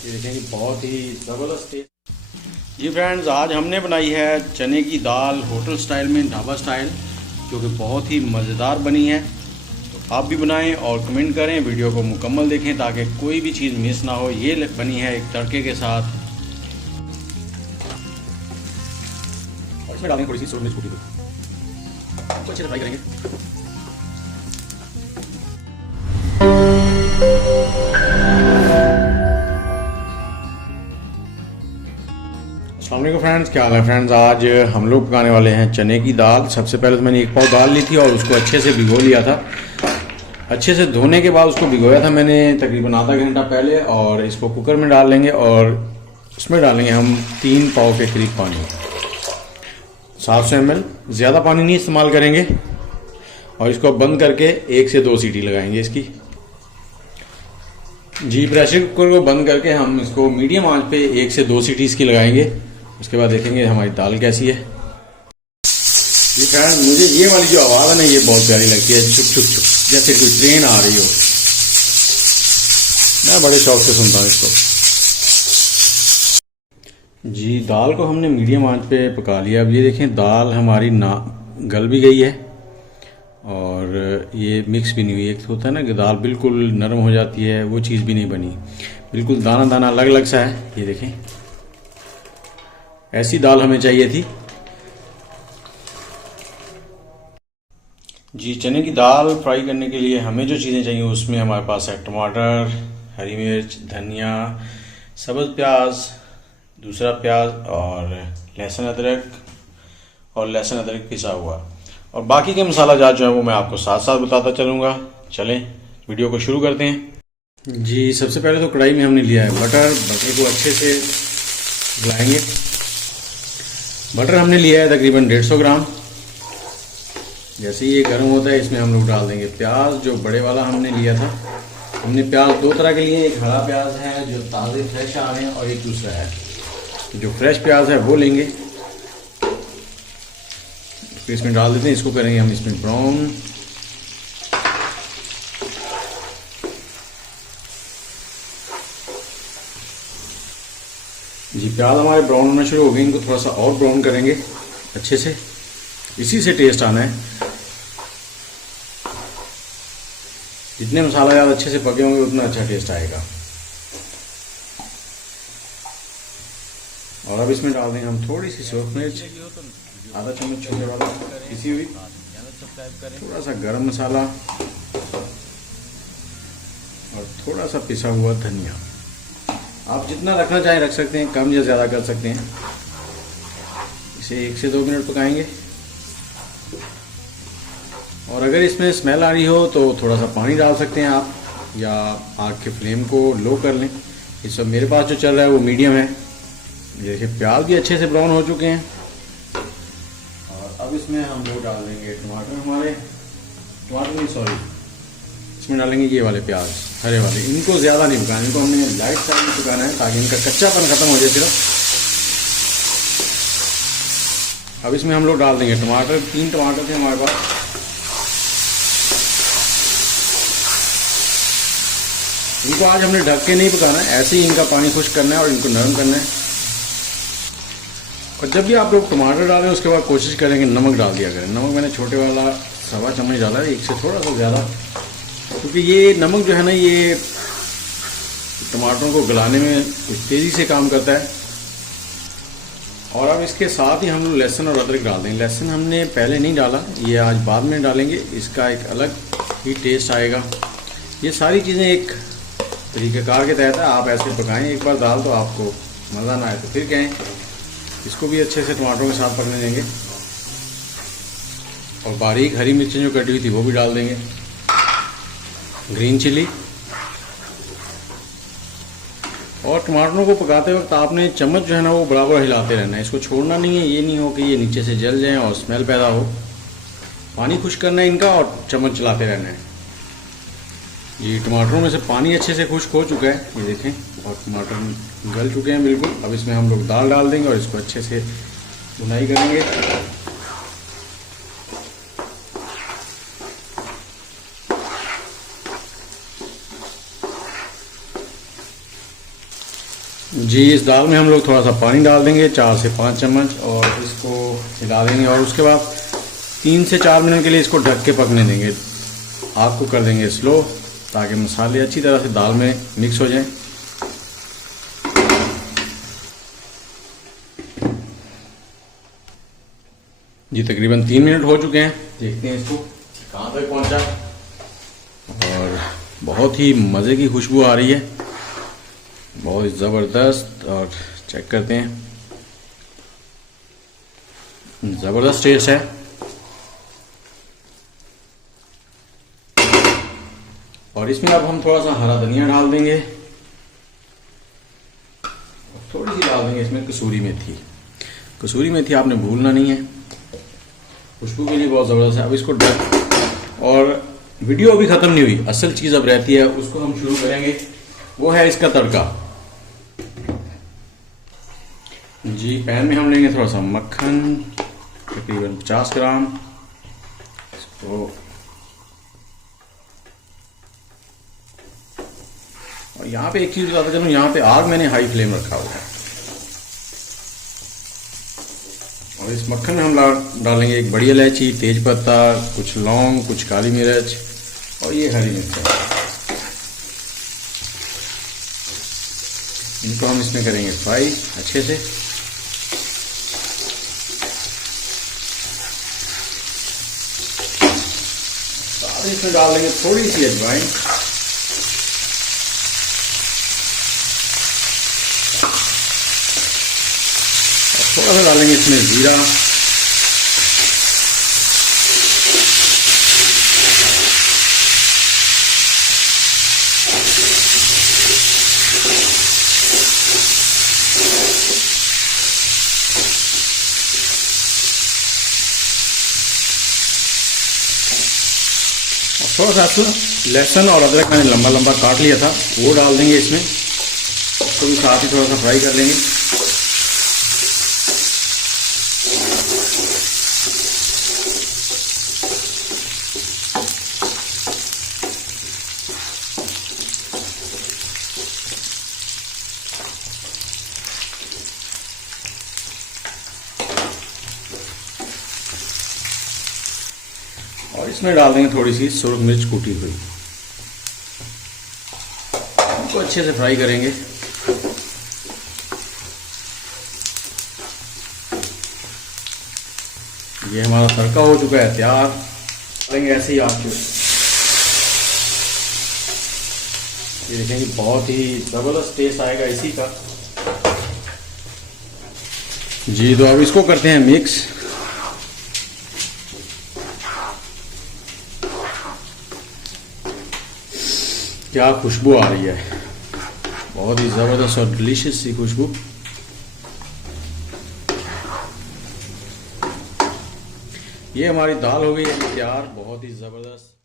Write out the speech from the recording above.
ये देखें कि बहुत ही ज़बरदस्त टेस्ट। जी फ्रेंड्स, आज हमने बनाई है चने की दाल होटल स्टाइल में, ढाबा स्टाइल, जो कि बहुत ही मज़ेदार बनी है। तो आप भी बनाएं और कमेंट करें, वीडियो को मुकम्मल देखें ताकि कोई भी चीज़ मिस ना हो। ये बनी है एक तड़के के साथ, और इसमें डालेंगे थोड़ी सी सूरज मिर्च कुटी, इसको अच्छे से फ्राई करेंगे। अस्सलाम वालेकुम फ्रेंड्स, क्या हाल है फ्रेंड्स। आज हम लोग पकाने वाले हैं चने की दाल। सबसे पहले तो मैंने 1 पाव दाल ली थी और उसको अच्छे से भिगो लिया था। अच्छे से धोने के बाद उसको भिगोया था मैंने तकरीबन आधा घंटा पहले, और इसको कुकर में डाल लेंगे और इसमें डालेंगे हम 3 पाव के करीब पानी, 700 ml। ज़्यादा पानी नहीं इस्तेमाल करेंगे और इसको बंद करके 1 से 2 सीटी लगाएंगे इसकी। जी, प्रेशर कुकर को बंद करके हम इसको मीडियम आंच पे 1 से 2 सीटी इसकी लगाएंगे। उसके बाद देखेंगे हमारी दाल कैसी है। ये फ्रेंड, मुझे ये वाली जो आवाज़ है ना, ये बहुत प्यारी लगती है, छुक छुक छुक, जैसे कोई ट्रेन आ रही हो। मैं बड़े शौक से सुनता हूँ इसको। जी, दाल को हमने मीडियम आंच पे पका लिया। अब ये देखें दाल हमारी ना गल भी गई है और ये मिक्स भी नहीं हुई। एक होता है ना कि दाल बिल्कुल नरम हो जाती है, वो चीज़ भी नहीं बनी, बिल्कुल दाना दाना अलग अलग सा है। ये देखें, ऐसी दाल हमें चाहिए थी। जी, चने की दाल फ्राई करने के लिए हमें जो चीज़ें चाहिए उसमें हमारे पास है टमाटर, हरी मिर्च, धनिया, सब्ज़ प्याज, दूसरा प्याज और लहसुन अदरक, और लहसुन अदरक पिसा हुआ, और बाकी के मसाला जात जो है वो मैं आपको साथ साथ बताता चलूँगा। चलें वीडियो को शुरू करते हैं। जी, सबसे पहले तो कढ़ाई में हमने लिया है बटर को अच्छे से गलाएंगे। बटर हमने लिया है तकरीबन 150 ग्राम। जैसे ही ये गर्म होता है इसमें हम लोग डाल देंगे प्याज, जो बड़े वाला हमने लिया था। हमने प्याज 2 तरह के लिए, एक हरा प्याज है जो ताज़े फ्रेश आ रहे हैं, और एक दूसरा है जो फ्रेश प्याज है वो लेंगे। फिर इसमें डाल देते हैं, इसको करेंगे हम इसमें ब्राउन। जी, प्याज हमारे ब्राउन होना शुरू हो गए, इनको थोड़ा सा और ब्राउन करेंगे अच्छे से, इसी से टेस्ट आना है। जितने मसाला ज़्यादा अच्छे से पके होंगे उतना अच्छा टेस्ट आएगा। और अब इसमें डाल देंगे हम थोड़ी सी सूरज मिर्च, आधा चम्मच छोटे वाला पिसी हुई, थोड़ा सा गरम मसाला और थोड़ा सा पिसा हुआ धनिया। आप जितना रखना चाहें रख सकते हैं, कम या ज़्यादा कर सकते हैं। इसे 1 से 2 मिनट पकाएंगे, और अगर इसमें स्मेल आ रही हो तो थोड़ा सा पानी डाल सकते हैं आप, या आग के फ्लेम को लो कर लें। इस वक्त मेरे पास जो चल रहा है वो मीडियम है। ये देखिए प्याज भी अच्छे से ब्राउन हो चुके हैं। और अब इसमें हम वो डाल देंगे टमाटर, हमारे टमाटर नहीं सॉरी, इसमें डालेंगे ये वाले प्याज हरे वाले। इनको ज़्यादा नहीं पकाना, इनको हमने लाइट साइड में पकाना है ताकि इनका कच्चापन ख़त्म हो जाए सिर्फ। अब इसमें हम लोग डाल देंगे टमाटर। 3 टमाटर थे हमारे पास। इनको आज हमने ढक के नहीं पकाना है, ऐसे ही इनका पानी खुश्क करना है और इनको नरम करना है। और जब भी आप लोग टमाटर डालें उसके बाद कोशिश करें कि नमक डाल दिया करें। नमक मैंने छोटे वाला 1.25 चम्मच डाला है, 1 से थोड़ा सा ज़्यादा, क्योंकि ये नमक जो है ना ये टमाटरों को गलाने में कुछ तेज़ी से काम करता है। और अब इसके साथ ही हम लोग लहसुन और अदरक डाल देंगे। लहसुन हमने पहले नहीं डाला, ये आज बाद में डालेंगे, इसका एक अलग ही टेस्ट आएगा। ये सारी चीज़ें एक तरीक़ेकार के तहत है, आप ऐसे पकाएं एक बार दाल तो आपको मज़ा ना आए तो फिर कहें। इसको भी अच्छे से टमाटरों के साथ पकने देंगे, और बारीक हरी मिर्चें जो कटी हुई थी वो भी डाल देंगे, ग्रीन चिली। और टमाटरों को पकाते वक्त आपने चम्मच जो है ना वो बराबर हिलाते रहना है, इसको छोड़ना नहीं है। ये नहीं हो कि ये नीचे से जल जाए और स्मेल पैदा हो। पानी खुश्क करना है इनका और चम्मच चलाते रहना है। ये टमाटरों में से पानी अच्छे से खुश्क हो चुका है, ये देखें, और टमाटर गल चुके हैं बिल्कुल। अब इसमें हम लोग दाल डाल देंगे और इसको अच्छे से भुनाई करेंगे। जी इस दाल में हम लोग थोड़ा सा पानी डाल देंगे 4 से 5 चम्मच और इसको हिला देंगे और उसके बाद 3 से 4 मिनट के लिए इसको ढक के पकने देंगे। आग को कर देंगे स्लो ताकि मसाले अच्छी तरह से दाल में मिक्स हो जाएं। जी तकरीबन 3 मिनट हो चुके हैं। देखते हैं इसको कहाँ तक पहुँचा और बहुत ही मज़े की खुशबू आ रही है, बहुत ही ज़बरदस्त। और चेक करते हैं, ज़बरदस्त टेस्ट है। और इसमें अब हम थोड़ा सा हरा धनिया डाल देंगे, थोड़ी सी डाल देंगे इसमें कसूरी मेथी। कसूरी मेथी आपने भूलना नहीं है, खुशबू के लिए बहुत ज़बरदस्त है। अब इसको ढक, और वीडियो अभी ख़त्म नहीं हुई, असल चीज़ अब रहती है, उसको हम शुरू करेंगे, वो है इसका तड़का। जी पैन में हम लेंगे थोड़ा सा मक्खन, तकरीबन 50 ग्राम। इसको और यहाँ पे एक चीज़ बताता चलूँ, यहाँ पे आग मैंने हाई फ्लेम रखा हुआ है। और इस मक्खन में हम डालेंगे एक बड़ी इलायची, तेज पत्ता, कुछ लौंग, कुछ काली मिर्च और ये हरी मिर्च है। इनको हम इसमें करेंगे फ्राई अच्छे से। साथ इसमें डाल देंगे थोड़ी सी अजवाइन, थोड़ा सा डालेंगे इसमें जीरा, और थोड़ा सा लहसुन और अदरक मैंने लंबा लंबा काट लिया था, वो डाल देंगे इसमें। उसको भी साथ ही थोड़ा सा फ्राई कर लेंगे। और इसमें डाल देंगे थोड़ी सी सुरख मिर्च कूटी हुई, इसको अच्छे से फ्राई करेंगे। ये हमारा तड़का हो चुका है तैयार। डालेंगे ऐसे ही आप ये देखेंगे, बहुत ही ज़बरदस्त टेस्ट आएगा इसी का। जी तो अब इसको करते हैं मिक्स। क्या खुशबू आ रही है, बहुत ही ज़बरदस्त और डिलीशियस सी खुशबू। ये हमारी दाल हो गई है तैयार, बहुत ही ज़बरदस्त।